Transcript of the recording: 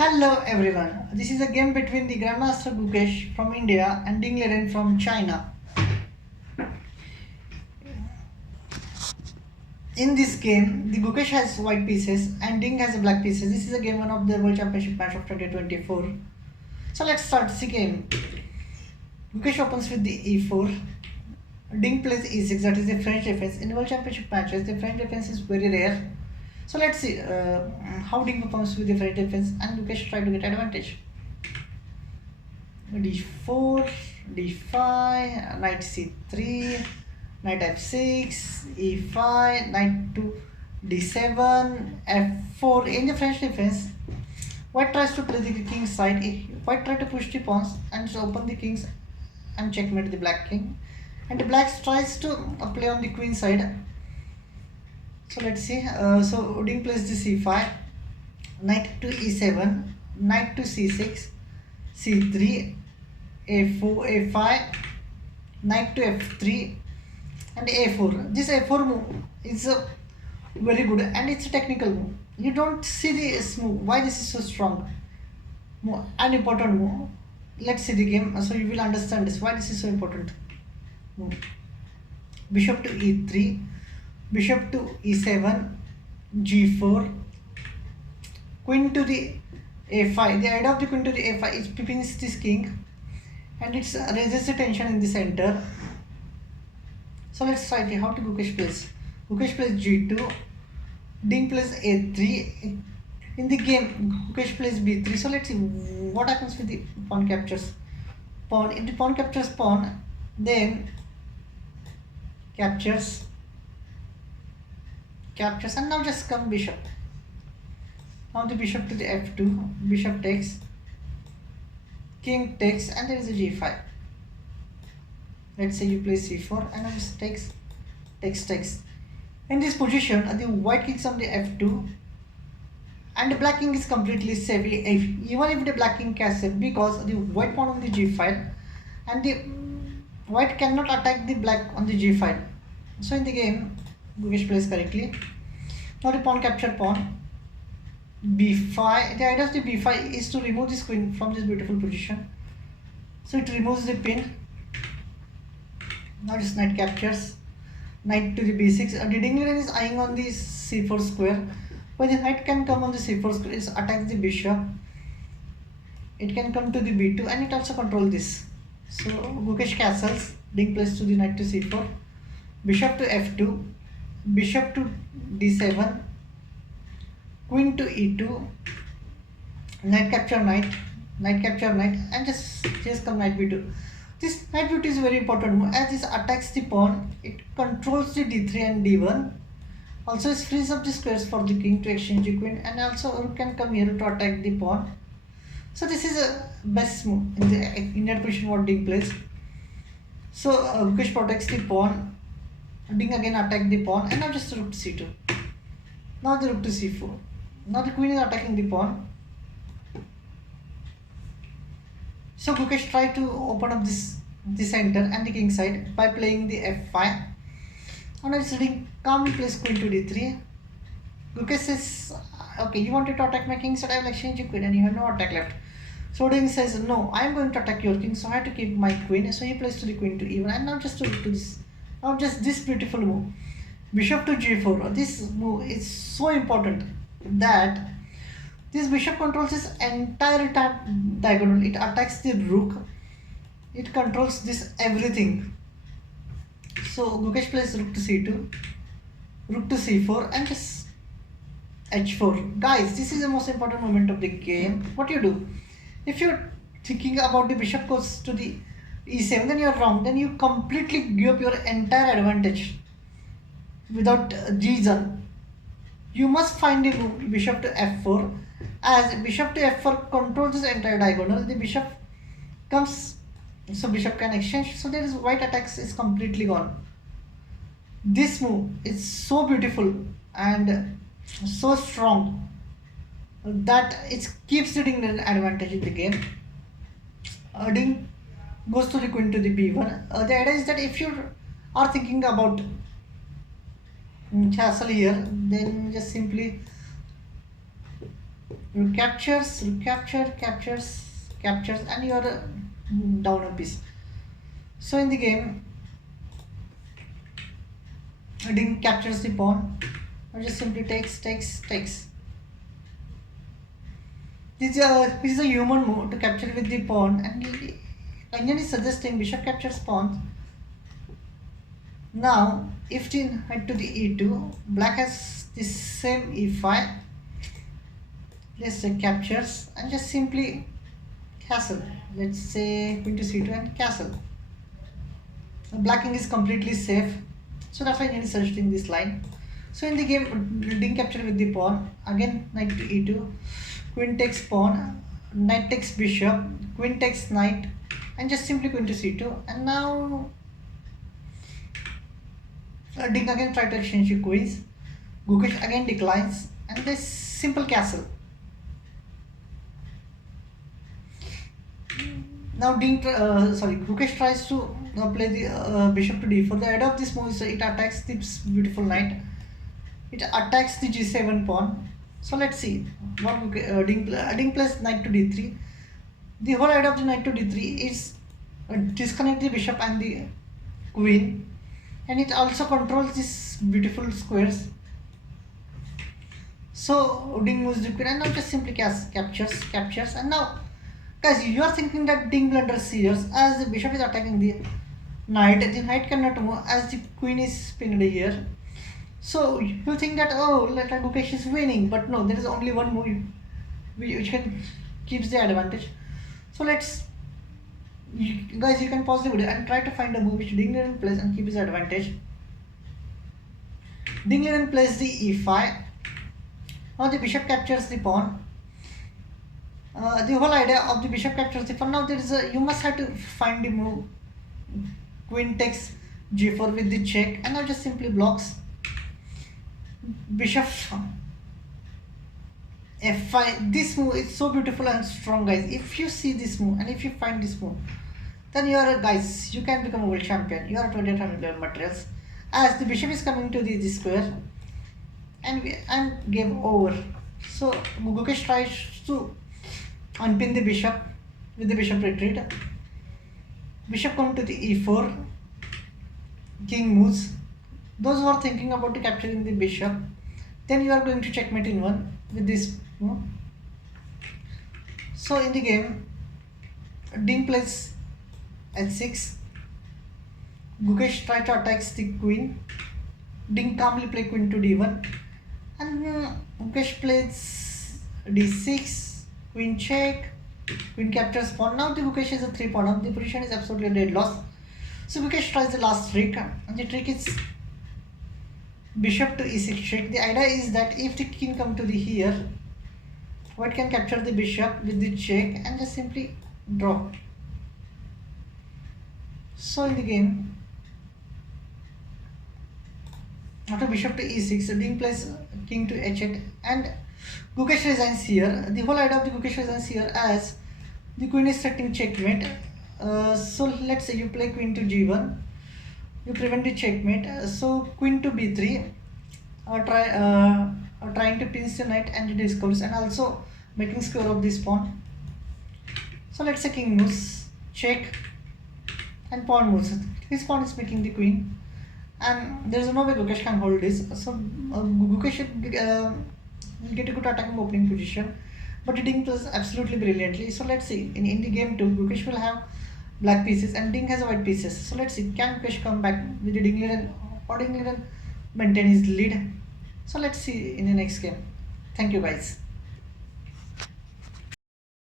Hello everyone. This is a game between the Grandmaster Gukesh from India and liren from China. In this game, the Gukesh has white pieces and Ding has black pieces. This is a game one of the World Championship match of 2024. So let's start the game. Gukesh opens with the e4. Ding plays e6, that is the French defense. In World Championship matches, the French defense is very rare. So let's see how Ding performs with the French defense and Gukesh try to get advantage. d4, d5, knight c3, knight f6, e5, knight to d7, f4. In the French defense, white tries to play the king side. White tries to push the pawns and just open the kings and checkmate the black king. And the black tries to play on the queen side. So let's see. So Ding plays the c5, knight to e7, knight to c6, c3, a4, a5, knight to f3, and a4. This a4 move is very good and it's a technical move. You don't see this move. Why this is so strong? An important move. Let's see the game so you will understand this. Why this is so important. Move. Bishop to e3, bishop to e7, g4, queen to the a5. The idea of the queen to the a5 is pins this king and it raises the tension in the center. So let's try how to Gukesh plays. Gukesh plays g2, Ding plays a3. In the game, Gukesh plays b3. So let's see what happens with the pawn captures pawn. If the pawn captures pawn, then captures, and now just come bishop. Now the bishop to the f2, bishop takes, king takes, and there is a g5. Let's say you play c4 and now just takes. In this position, the white kings on the f2 and the black king is completely safe, even if the black king can save, because the white pawn on the g file and the white cannot attack the black on the g file. So in the game, Gukesh plays correctly. Now the pawn capture pawn, b5. The idea of the b5 is to remove this queen from this beautiful position. So it removes the pin. Now just knight captures, knight to the b6. The Ding liren is eyeing on the c4 square. When the knight can come on the c4 square, it attacks the bishop. It can come to the b2 and it also controls this. So Gukesh castles, Ding plays to the knight to c4, bishop to f2, bishop to d7, queen to e2, knight capture knight, and just come knight b2. This knight b2 is very important move as this attacks the pawn. It controls the d3 and d1. Also, it frees up the squares for the king to exchange the queen, and also you can come here to attack the pawn. So this is a best move in the Indian position what Ding plays. So Gukesh protects the pawn. Ding again attack the pawn, and now just rook to c2. Now the rook to c4. Now the queen is attacking the pawn. So Gukesh tried to open up the center and the king side by playing the f5. And now Ding calmly plays queen to d3. Gukesh says, okay, you wanted to attack my king side, I will exchange your queen and you have no attack left. So Ding says, no, I am going to attack your king, so I have to keep my queen. So he plays to the queen to e1, and now just to this. Now just this beautiful move, bishop to g4. This move is so important that this bishop controls this entire diagonal. It attacks the rook. It controls this everything. So Gukesh plays rook to c2, rook to c4, and just h4. Guys, this is the most important moment of the game. What you do? If you're thinking about the bishop goes to the e7, then you're wrong. Then you completely give up your entire advantage without reason. You must find the move bishop to f4. As bishop to f4 controls this entire diagonal, the bishop comes, so bishop can exchange. So there is white attacks is completely gone. This move is so beautiful and so strong that it keeps the Ding advantage in the game. Ding goes to the queen to the b1. The idea is that if you are thinking about castle here, then just simply captures, and you are down a piece. So in the game, Ding captures the pawn, or just simply takes. This is a human move to capture with the pawn, and Indian is suggesting bishop captures pawn. Now, if the knight to the e2, black has the same e5. Let's say captures and just simply castle. Let's say queen to c2 and castle. Black king is completely safe, so that's why Indian is suggesting this line. So in the game, Ding capture with the pawn. Again, knight to e2, queen takes pawn, knight takes bishop, queen takes knight, and just simply queen to c2. And now Ding again try to exchange the queens. Gukesh again declines, and this simple castle. Now Gukesh tries to play the bishop to d4. The idea of this move is it attacks this beautiful knight. It attacks the g7 pawn. So let's see what Ding plays knight to d3. The whole idea of the knight to d3 is disconnect the bishop and the queen, and it also controls these beautiful squares. So Ding moves the queen, and now just simply captures, and now guys, you are thinking that Ding blunders here as the bishop is attacking the knight cannot move as the queen is pinned here. So you think that, oh, Gukesh is winning, but no, there is only one move which can keeps the advantage. So guys, you can pause the video and try to find a move which Ding Liren plays and keep his advantage. Ding Liren plays the e5. Now the bishop captures the pawn. The whole idea of the bishop captures the pawn. Now you must have to find the move. Queen takes g4 with the check, and now just simply blocks. Bishop f5. This move is so beautiful and strong, guys. If you see this move and if you find this move, then you can become a world champion. You are 2800 level materials, as the bishop is coming to the square, and game over. So Gukesh tries to unpin the bishop with the bishop retreat. Bishop comes to the e4. King moves. Those who are thinking about capturing the bishop, then you are going to checkmate in one with this move. So in the game, Ding plays h6. Gukesh tries to attack the queen. Ding calmly play queen to d1, and Gukesh plays d6, queen check, queen captures pawn. Now the Gukesh is a 3 pawn up. The position is absolutely dead loss. So Gukesh tries the last trick, and the trick is bishop to e6 check. The idea is that if the king come to the here, white can capture the bishop with the check and just simply draw. So in the game, after bishop to e6, Ding plays king to h8, and Gukesh resigns here. The whole idea of the Gukesh resigns here as the queen is threatening checkmate. So let's say you play queen to g1, you prevent the checkmate. So queen to b3, trying to pinch the knight and the discourse, and also making square of this pawn. So let's say king moves, check, and pawn moves. His pawn is making the queen, and there is no way Gukesh can hold this. So Gukesh should will get a good attacking opening position, but Ding plays absolutely brilliantly. So let's see, in the game 2, Gukesh will have black pieces and Ding has white pieces. So let's see, can Gukesh come back with the Ding Liren, or Ding Liren maintain his lead? So let's see in the next game. Thank you, guys.